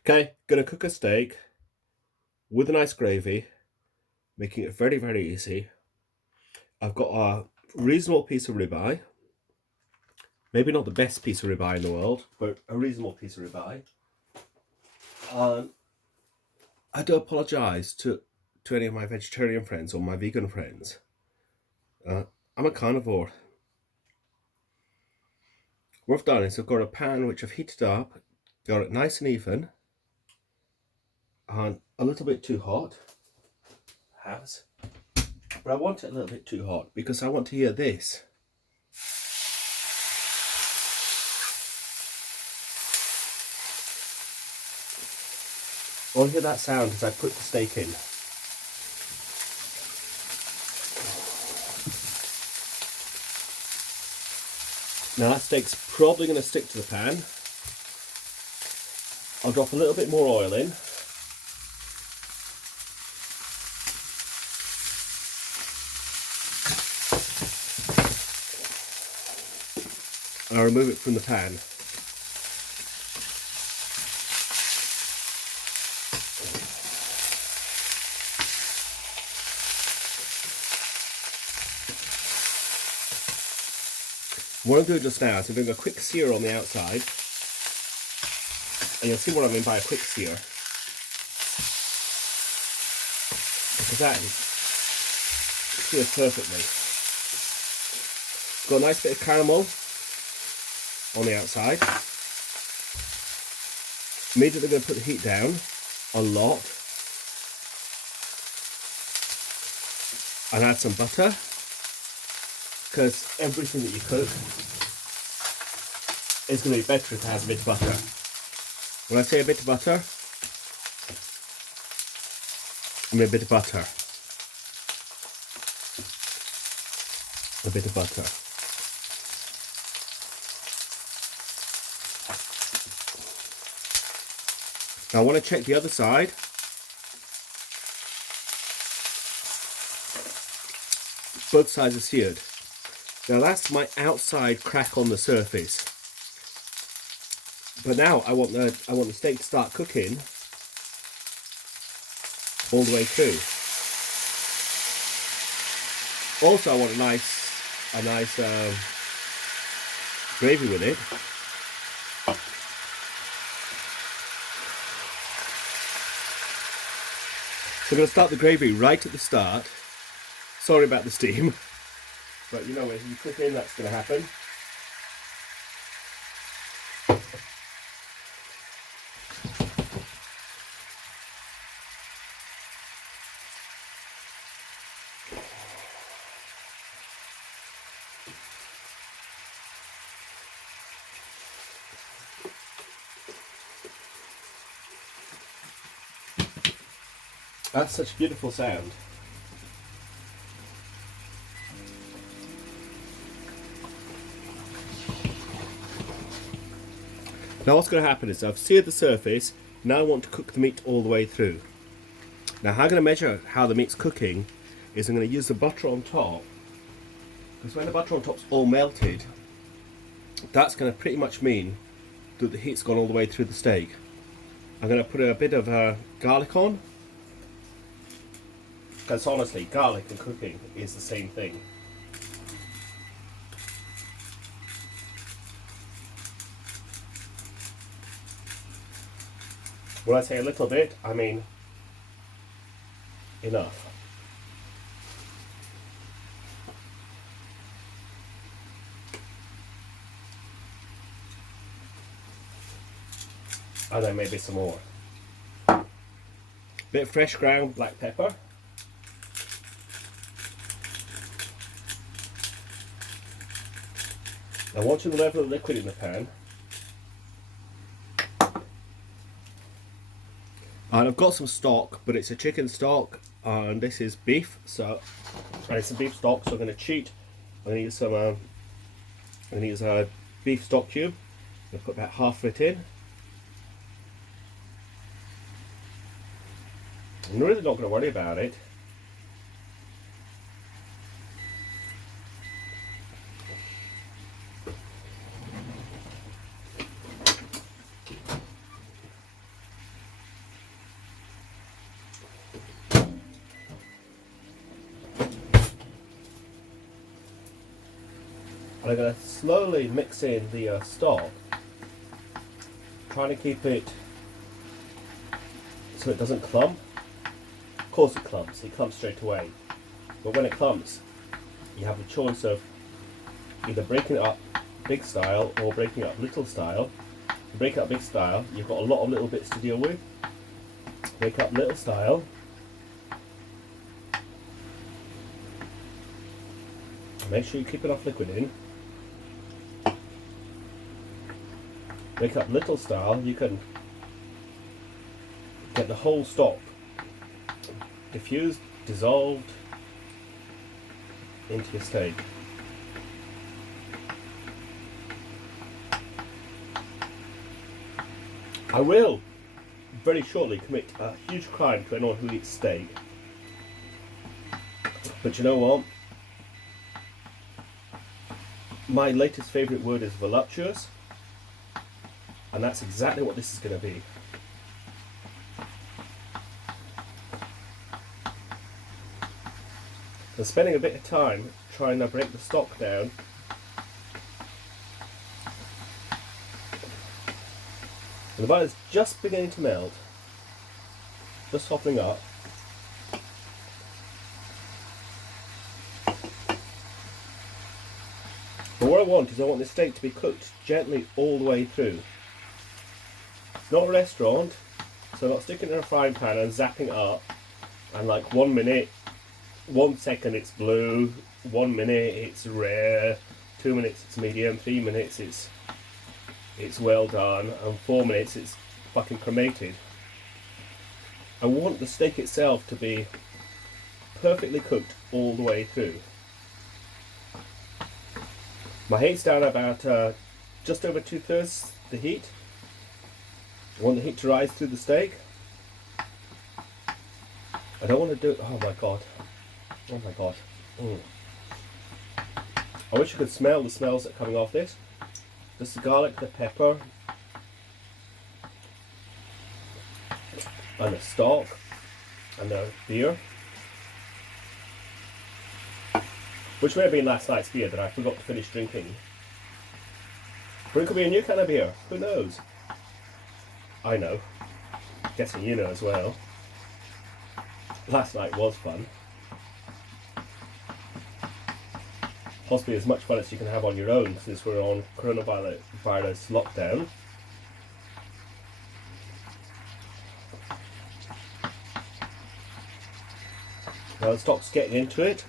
Okay, gonna cook a steak with a nice gravy, making it very, very easy. I've got a reasonable piece of ribeye. Maybe not the best piece of ribeye in the world, but a reasonable piece of ribeye. I do apologise to any of my vegetarian friends or my vegan friends. I'm a carnivore. What I've done is I've got a pan which I've heated up, got it nice and even, and a little bit too hot. Has. But I want it a little bit too hot because I want to hear this. I want to hear that sound as I put the steak in. Now that steak's probably going to stick to the pan. I'll drop a little bit more oil in. And I'll remove it from the pan. What I'm doing just now is I'm doing a quick sear on the outside. And you'll see what I mean by a quick sear. Because that sears perfectly. Got a nice bit of caramel on the outside. Immediately going to put the heat down a lot. And add some butter. Because everything that you cook is going to be better if it has a bit of butter. When I say a bit of butter, I mean a bit of butter. A bit of butter. Now I want to check the other side. Both sides are seared. Now that's my outside crack on the surface. But now I want the steak to start cooking all the way through. Also, I want a nice gravy with it. So I'm going to start the gravy right at the start. Sorry about the steam, but you know when you cook in, that's going to happen. That's such a beautiful sound. Now what's going to happen is I've seared the surface, now I want to cook the meat all the way through. Now how I'm going to measure how the meat's cooking is I'm going to use the butter on top, because when the butter on top's all melted, that's going to pretty much mean that the heat's gone all the way through the steak. I'm going to put a bit of garlic on, because honestly, garlic and cooking is the same thing. When I say a little bit, I mean enough. And then maybe some more. Bit of fresh ground black pepper. Now watching the level of liquid in the pan. And I've got some stock, but it's a chicken stock, and this is beef. So, and it's a beef stock. So I'm going to cheat. I'm going to use some. I'm going to use a beef stock cube. I'm going to put about half of it in. I'm really not going to worry about it. And I'm going to slowly mix in the stock, trying to keep it so it doesn't clump. Of course it clumps straight away. But when it clumps, you have the choice of either breaking it up big style or breaking it up little style. If you break it up big style, you've got a lot of little bits to deal with. Break it up little style, make sure you keep enough liquid in. Break up little style, you can get the whole stock diffused, dissolved into your steak. I will very shortly commit a huge crime to anyone who eats steak, but you know what? My latest favourite word is voluptuous, and that's exactly what this is going to be. So spending a bit of time trying to break the stock down, and the butter's just beginning to melt, just softening up. But what I want is I want the steak to be cooked gently all the way through. It's not a restaurant, so not sticking it in a frying pan and zapping it up, and like 1 minute, 1 second it's blue, 1 minute it's rare, 2 minutes it's medium, 3 minutes it's well done, and 4 minutes it's fucking cremated. I want the steak itself to be perfectly cooked all the way through. My heat's down about just over 2/3 the heat. I want the heat to rise through the steak. I don't want to do, oh my god. Oh my god. I wish you could smell the smells that are coming off this. Just the garlic, the pepper, and the stock, and the beer. Which may have been last night's beer that I forgot to finish drinking. But it could be a new kind of beer, who knows? I know. Guessing you know as well. Last night was fun. Possibly as much fun as you can have on your own since we're on coronavirus lockdown. Now the stock's getting into it.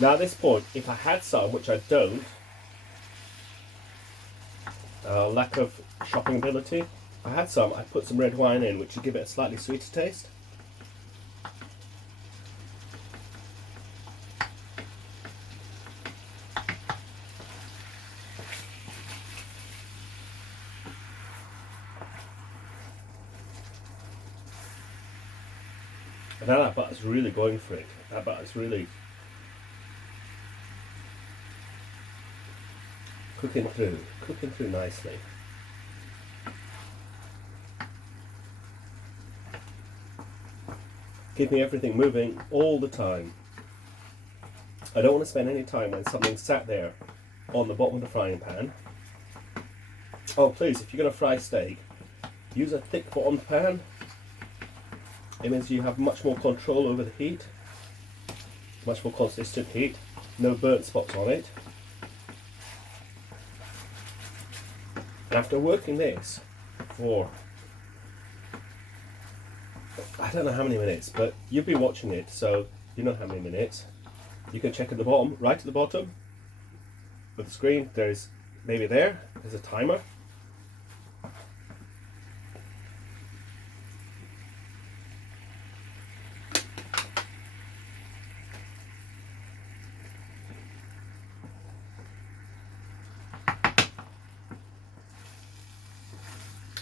Now at this point, if I had some, which I don't, lack of shopping ability, if I had some, I'd put some red wine in, which would give it a slightly sweeter taste. And now that butter's really going for it. That butter's really cooking through nicely. Keeping everything moving all the time. I don't want to spend any time when something's sat there on the bottom of the frying pan. Oh please, if you're going to fry steak, use a thick bottomed pan. It means you have much more control over the heat, much more consistent heat, no burnt spots on it. After working this for, I don't know how many minutes, but you've been watching it, so you know how many minutes. You can check at the bottom, right at the bottom of the screen, there's maybe there's a timer.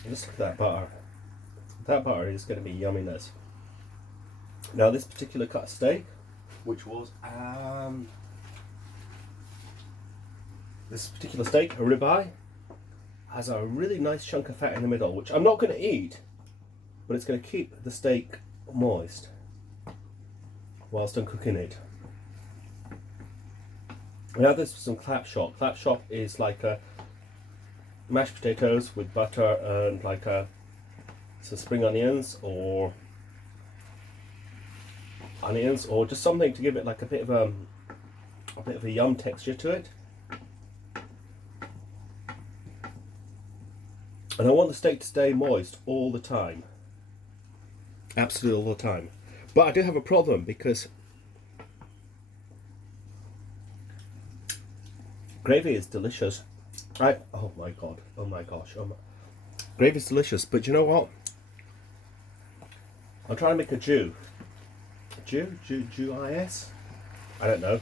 Just look at that butter. That butter is going to be yumminess. Now this particular cut of steak, which was This particular steak, a ribeye, has a really nice chunk of fat in the middle, which I'm not going to eat, but it's going to keep the steak moist whilst I'm cooking it. Now this is some clap chop. Clap chop is like a mashed potatoes with butter and like some spring onions or just something to give it like a bit of a yum texture to it. And I want the steak to stay moist all the time. Absolutely all the time. But I do have a problem because gravy is delicious. Oh my god, oh my gosh, gravy is delicious, but you know what? I'm trying to make a Jew-is? I don't know.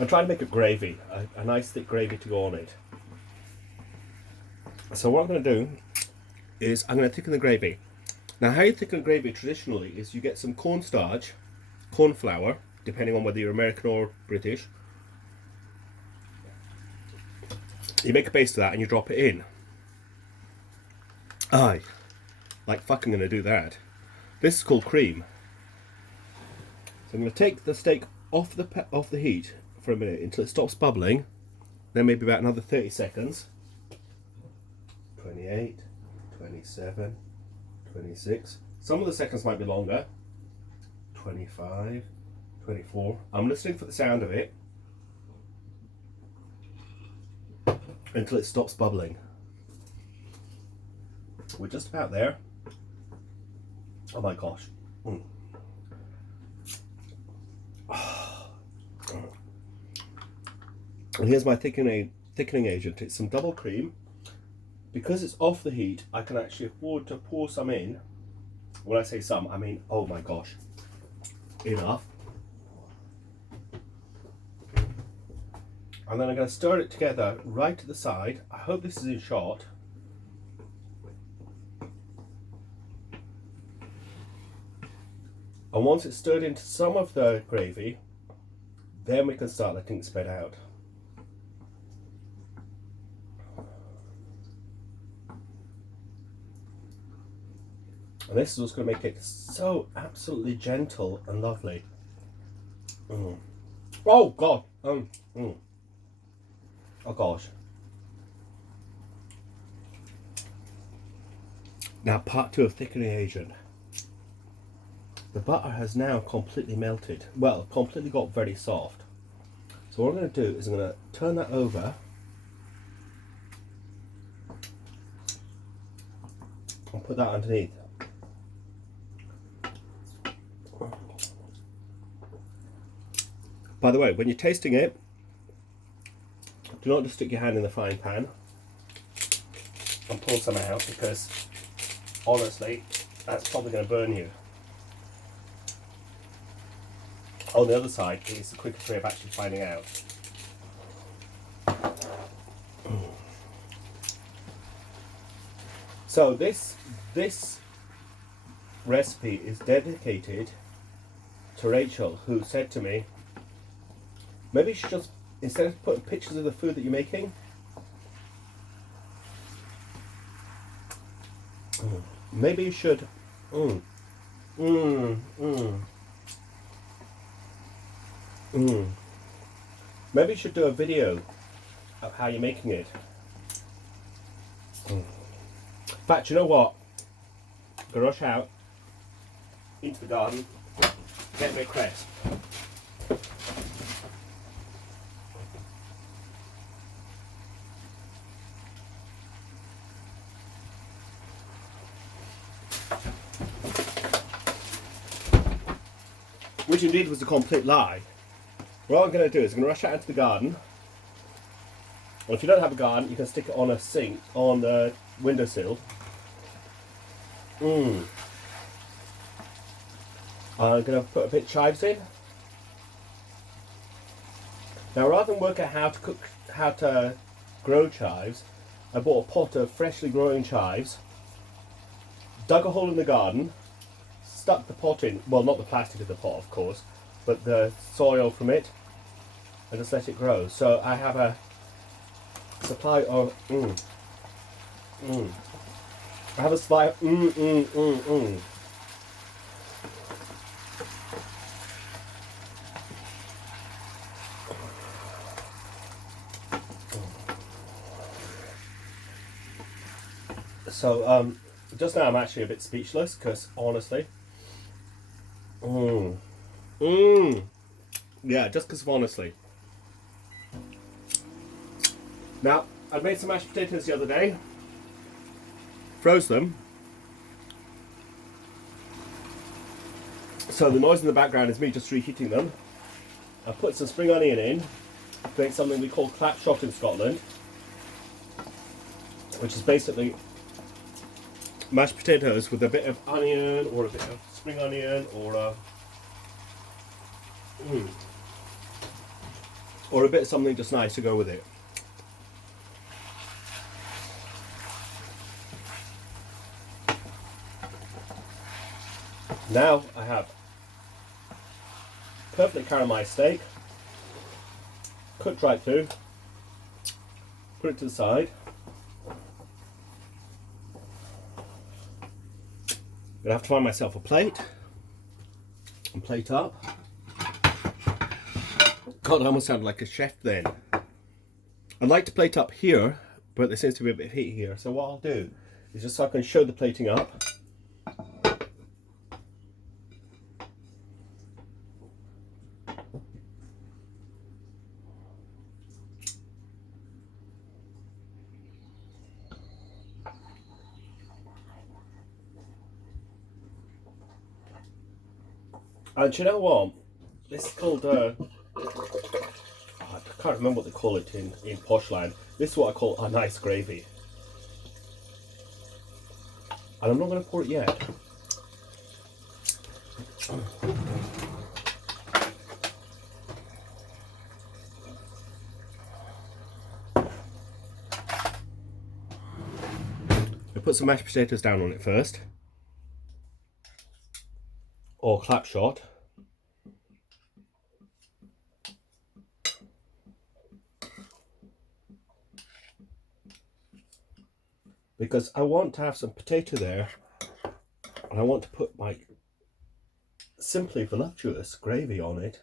I'm trying to make a gravy, a nice thick gravy to go on it. So what I'm going to do is I'm going to thicken the gravy. Now how you thicken gravy traditionally is you get some cornstarch, corn flour, depending on whether you're American or British. You make a base of that and you drop it in. Aye, like fucking going to do that. This is called cream. So I'm going to take the steak off the heat for a minute until it stops bubbling. Then maybe about another 30 seconds. 28, 27, 26. Some of the seconds might be longer. 25, 24. I'm listening for the sound of it until it stops bubbling. We're just about there. Oh my gosh. Mm. And here's my thickening agent. It's some double cream. Because it's off the heat, I can actually afford to pour some in. When I say some, I mean, oh my gosh, enough. And then I'm going to stir it together right to the side. I hope this is in shot. And once it's stirred into some of the gravy, then we can start letting it spread out. And this is what's going to make it so absolutely gentle and lovely. Mm. Oh god! Oh gosh. Now part 2 of thickening agent. The butter has now completely melted. Well, completely got very soft. So what I'm going to do is I'm going to turn that over. And put that underneath. By the way, when you're tasting it, do not just stick your hand in the frying pan and pull some out, because honestly, that's probably going to burn you. On the other side is the quickest way of actually finding out. So this recipe is dedicated to Rachel, who said to me, maybe you should just, instead of putting pictures of the food that you're making, maybe you should maybe you should do a video of how you're making it. In fact, you know what? I'm gonna rush out into the garden, get me a cress. Which indeed was a complete lie. What I'm going to do is I'm going to rush out into the garden. Well, if you don't have a garden, you can stick it on a sink, on the windowsill. I'm going to put a bit of chives in. Now, rather than work out how to grow chives, I bought a pot of freshly growing chives, dug a hole in the garden, stuck the pot in, well, not the plastic of the pot, of course, but the soil from it, and just let it grow. So I have a supply of I have a supply of So just now I'm actually a bit speechless because honestly, yeah, just because of honestly. Now I made some mashed potatoes the other day, froze them. So the noise in the background is me just reheating them. I put some spring onion in to make something we call clap shot in Scotland, which is basically mashed potatoes with a bit of onion or a bit of spring onion or a bit of something just nice to go with it. Now I have perfectly caramelized steak, cooked right through, put it to the side. I'm gonna have to find myself a plate and plate up. God, I almost sounded like a chef then. I'd like to plate up here, but there seems to be a bit of heat here. So what I'll do is just so I can show the plating up. And do you know what? This is called, I can't remember what they call it in Poshland. This is what I call a nice gravy. And I'm not going to pour it yet. I put some mashed potatoes down on it first. Or clap shot. Because I want to have some potato there, and I want to put my simply voluptuous gravy on it.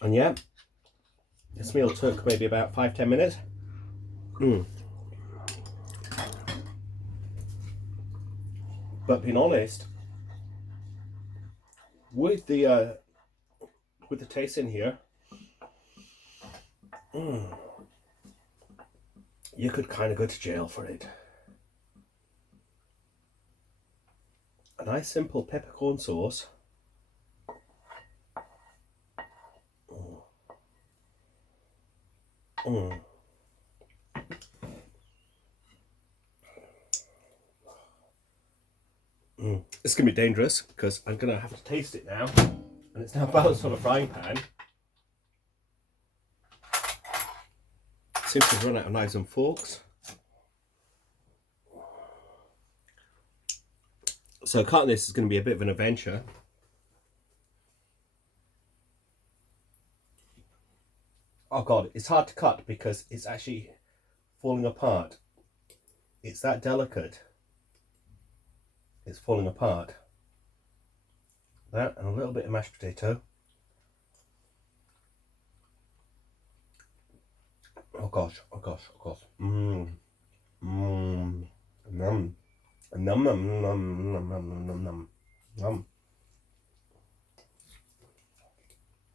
And yeah, this meal took maybe about 5-10 minutes. But being honest, with the taste in here, you could kind of go to jail for it. A nice simple peppercorn sauce. It's going to be dangerous because I'm going to have to taste it now. And it's now balanced on a frying pan. Seems to have run out of knives and forks. So cutting this is going to be a bit of an adventure. Oh God, it's hard to cut because it's actually falling apart. It's that delicate. It's falling apart. That and a little bit of mashed potato. Oh gosh, oh gosh, oh gosh. Num. Num, num, num, num, num, num, num, num.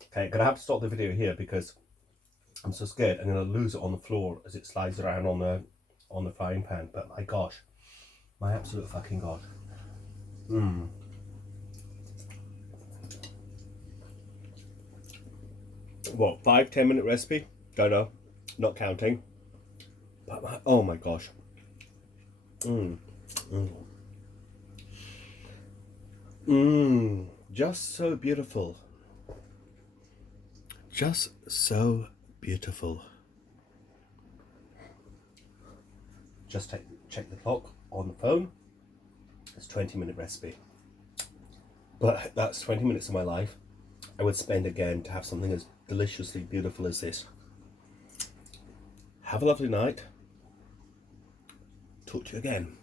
Okay, gonna have to stop the video here because I'm so scared I'm gonna lose it on the floor as it slides around on the frying pan. But my gosh, my absolute fucking gosh. What, 5-10 minute recipe? Don't know, not counting. But oh my gosh. Just so beautiful. Just so beautiful. Just check the clock on the phone. It's a 20-minute recipe. But that's 20 minutes of my life. I would spend again to have something as deliciously beautiful as this. Have a lovely night. Talk to you again.